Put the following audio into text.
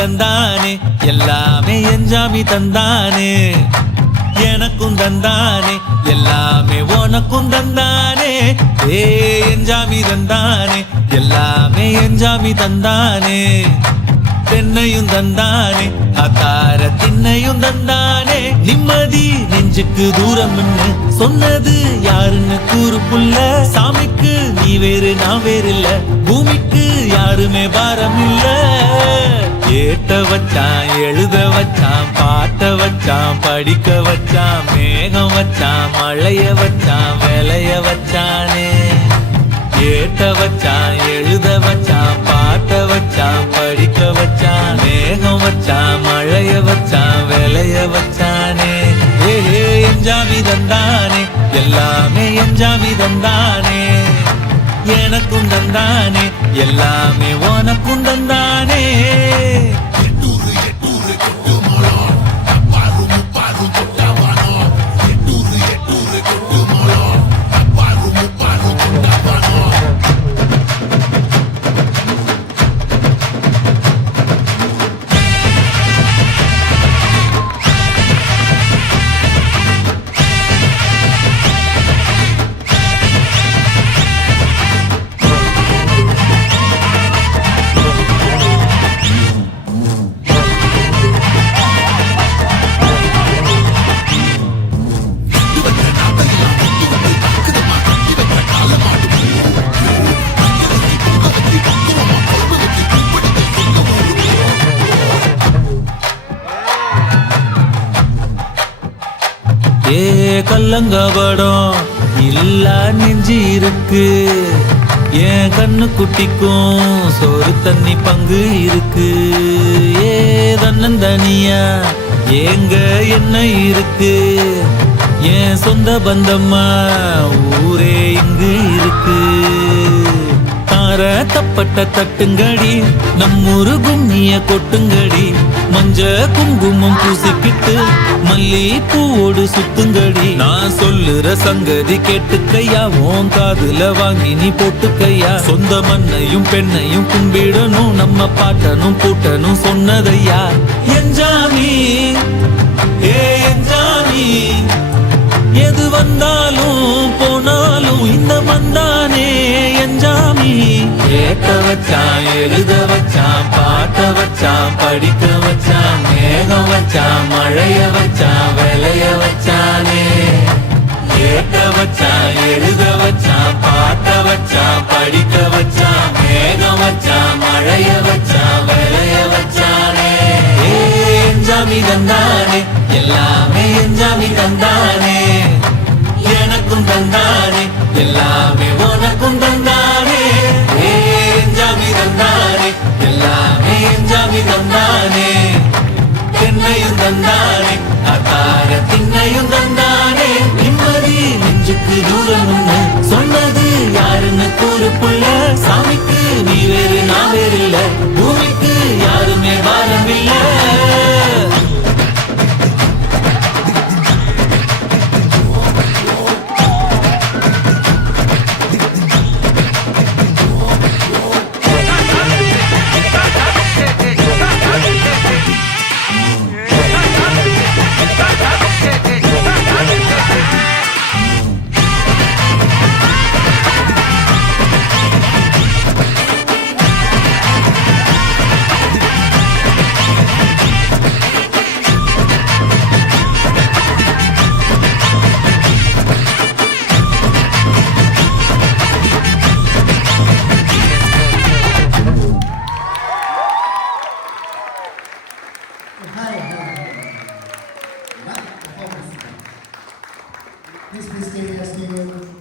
தந்தானே எல்லாமே என்ஜாமி தந்தானே எனக்கும் தந்தானே எல்லாமே உனக்கும் தந்தானே ஏ என்ஜாமி தந்தானே எல்லாமே என்ஜாமி தந்தானே தென்னையும் தந்தானே அத்தார திண்ணையும் தந்தானே நிம்மதி நெஞ்சுக்கு தூரம் சொன்னது யாருன்னு கூறு புள்ள சாமிக்கு நீ வேறு நான் வேறு இல்ல பூமிக்கு யாருமே பாரம் இல்ல ஏட்ட வச்சான் எழுத வச்சான் பாட்ட வச்சான் படிக்க வச்சான் மேகம் வச்சான் மழைய வச்சான் விளைய வச்சானே ஏட்ட வச்சான் எழுத வச்சான் பாட்ட வச்சான் படிக்க வச்சான் மேகம் வச்சான் மழைய வச்சான் விளைய வச்சானே ஏ என்ஜாமி தந்தானே எல்லாமே என்ஜாமி தந்தானே எனக்கும் தந்தானே எல்லாமே உனக்கும் தந்தானே ஏ கல்லங்கபடம் இல்ல நெஞ்சு இருக்கு என் கண்ணு குட்டிக்கும் சோறு தண்ணி பங்கு இருக்கு ஏ தன்னந்தனியா ஏங்க என்ன இருக்கு என் சொந்த பந்தம்மா ஊரே இங்கு இருக்கு தார தப்பட்ட தட்டுங்கடி நம்மூரு கும்மிய கொட்டுங்கடி மஞ்ச குங்குமம் பூசிக்கிட்டு மல்லி பூவோடு சுத்துங்கடி நான் சொல்லுற சங்கதி கேட்டுக்கையா உன் காதுல வாங்கி நீ போட்டுக்கையா சொந்த மண்ணையும் பெண்ணையும் கும்பிடணும் நம்ம பாட்டனும் பூட்டனும் சொன்னதையா என்ஜாமி ஏ என்ஜாமி எது வந்தாலும் போனாலும் இந்த மந்தானே என்ஜாமி ஏட்ட வச்சான் எழுத வச்சான் பாட்ட வச்சான் படிக்க வச்சான் மேகம் வச்சான் மழைய வச்சான் விளைய வச்சானே ஏட்ட வச்சான் எழுத வச்சான் பாட்ட வச்சான் படிக்க வச்சான் மேகம் வச்சான் மழைய வச்சான் விளைய வச்சானே என்ஜாமி தந்தானே எல்லாமே என்ஜாமி தந்தானே எனக்கும் தந்தானே எல்லாமே உனக்கும் தந்தானே என்ஜாமி தந்தானே எல்லாமே என்ஜாமி தந்தானே தென்னையும் தந்தானே அத்தார திண்ணையும் தந்தானே நிம்மதி நெஞ்சுக்கு தூரம் சொன்னது யாருன்னு கூறு புள்ள சாமிக்கு நீ வேறு நான் வேறு இல்ல பூமிக்கு யாருமே பாரம் இல்ல Please stay here.